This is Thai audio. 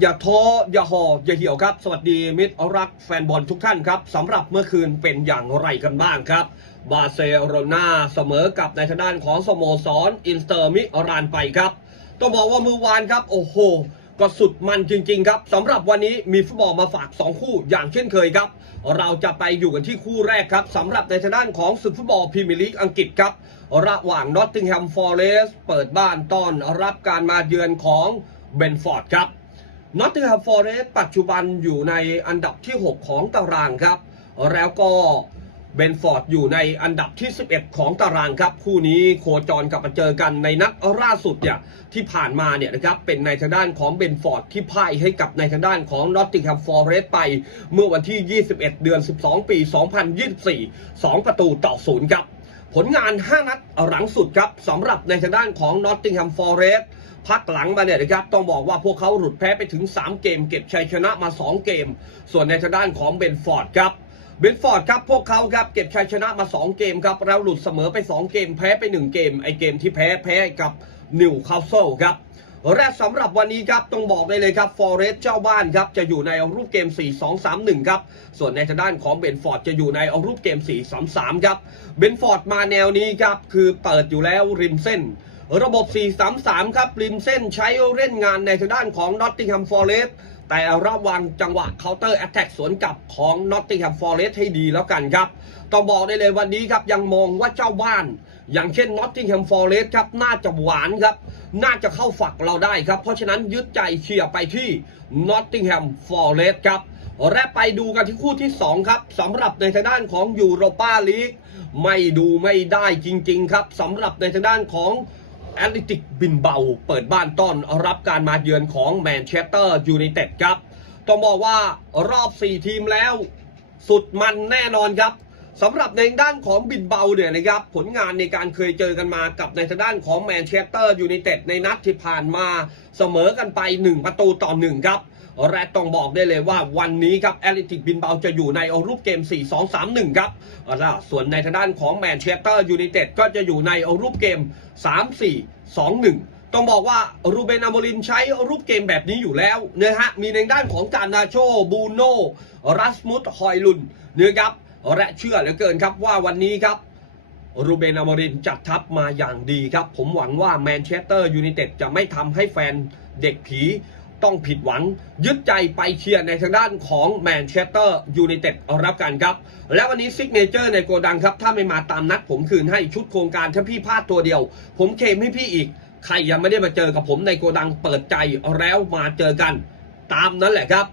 อย่าท้ออย่าห่ออย่าเหี่ยวครับ สวัสดีมิตรรักแฟนบอลทุกท่านครับสำหรับเมื่อคืนเป็นอย่างไรกันบ้างครับ บาเซโลนาเสมอกับในทางด้านของสโมสรอินสเตอร์มิรานไปครับ ต้องบอกว่ามือวานครับ โอ้โห ก็สุดมันจริง ๆ ครับสำหรับวันนี้มีฟุตบอลมาฝาก 2 คู่อย่างเช่นเคยครับ เราจะไปอยู่กันที่คู่แรกครับสำหรับในทางด้านของศึกฟุตบอลพรีเมียร์ลีกอังกฤษครับ ระหว่างนอตติงแฮมฟอร์เรสเปิดบ้านต้อนรับการมาเยือนของเบนฟอร์ดครับ นอตติงแฮมฟอร์เรสปัจจุบันอยู่ในอันดับที่ 6 ของตารางครับ แล้วก็เบนฟอร์ดอยู่ในอันดับที่ 11 ของตารางครับ คู่นี้โคจรกลับมาเจอกันในนัดล่าสุดเนี่ยที่ผ่านมาเนี่ยนะครับเป็นในทางด้านของเบนฟอร์ดที่พ่ายให้กับในทางด้านของนอตติงแฮมฟอร์เรสไป เมื่อวันที่ 21 เดือน 12 ปี 2024 2 ประตูต่อศูนย์ครับ ผลงาน 5 นัดหลังสุดครับสำหรับในทางด้านของ Nottingham Forest พักหลังมาเนี่ยนะครับต้องบอกว่าพวกเขาหลุดแพ้ไปถึง 3 เกม เก็บชัยชนะมา 2 เกม ส่วนในทางด้านของเบนฟอร์ดครับเบนฟอร์ดครับพวกเขาครับเก็บชัยชนะมา 2 เกมครับแล้วหลุดเสมอไป 2 เกมแพ้ไป 1 เกมไอเกมที่แพ้แพ้กับนิวคาสเซิลครับ และสำหรับวันนี้ครับต้องบอกได้เลยครับฟอเรสต์เจ้าบ้านครับจะอยู่ในรูปเกม 4-2-3-1 ครับส่วนในทางด้านของเบนฟอร์ดจะอยู่ในรูปเกม 4-3-3 ครับเบนฟอร์ดมาแนวนี้ครับคือเปิดอยู่แล้วริมเส้น ระบบ 4-3-3 ครับริมเส้นใช้เล่นงานในทางด้านของ Nottingham Forest แต่ระวังจังหวะ counter attack สวนกลับของ Nottingham Forest ให้ดีแล้วกันครับต้องบอกได้เลยวันนี้ครับยังมองว่าเจ้าบ้าน อย่างเช่น Nottingham Forest ครับน่าจะหวานครับ น่าจะเข้าฝักเราได้ครับ เพราะฉะนั้นยึดใจเชียร์ไปที่ Nottingham Forest ครับและไปดูกันที่คู่ที่ 2 ครับสำหรับในทางด้านของยูโรปาลีกไม่ดูไม่ได้จริง ๆ ครับสำหรับในทางด้านของแอตเลติกบินเบา เปิดบ้านต้อนรับการมาเยือนของแมนเชสเตอร์ยูไนเต็ดครับ ต้องบอกว่ารอบ 4 ทีมแล้ว สุดมันแน่นอนครับ สำหรับในด้านของบินเบาเนี่ยนะครับผลงานในการเคยเจอกันมากับในทางด้านของแมนเชสเตอร์ยูไนเต็ดในนัดที่ผ่านมาเสมอกันไป 1 ประตูต่อ1ครับและต้องบอกได้เลยว่าวันนี้ครับแอตเลติกบินเบาจะอยู่ในรูปเกม 4-2-3-1 ครับแล้วส่วนในทางด้านของแมนเชสเตอร์ยูไนเต็ดก็จะอยู่ในรูปเกม 3-4-2-1ต้องบอกว่ารูเบนอโมริมใช้รูปเกมแบบนี้อยู่แล้วนะฮะ มีในด้านของการนาโชบูโนรัสมุตฮอยลุนนะครับ และเชื่อเหลือเกินครับว่าวันนี้ครับรูเบนอมรินจัดทัพมาอย่างดีครับ ผมหวังว่าแมนเชสเตอร์ยูไนเต็ดจะไม่ทำให้แฟนเด็กผีต้องผิดหวัง ยึดใจไปเชียร์ในทางด้านของแมนเชสเตอร์ยูไนเต็ดรับกันครับ และวันนี้ซิกเนเจอร์ในโกดังครับ ถ้าไม่มาตามนัดผมคืนให้ชุดโครงการถ้าพี่พลาดตัวเดียว ผมเคมให้พี่อีก ใครยังไม่ได้มาเจอกับผมในโกดังเปิดใจแล้วมาเจอกัน ตามนั้นแหละครับ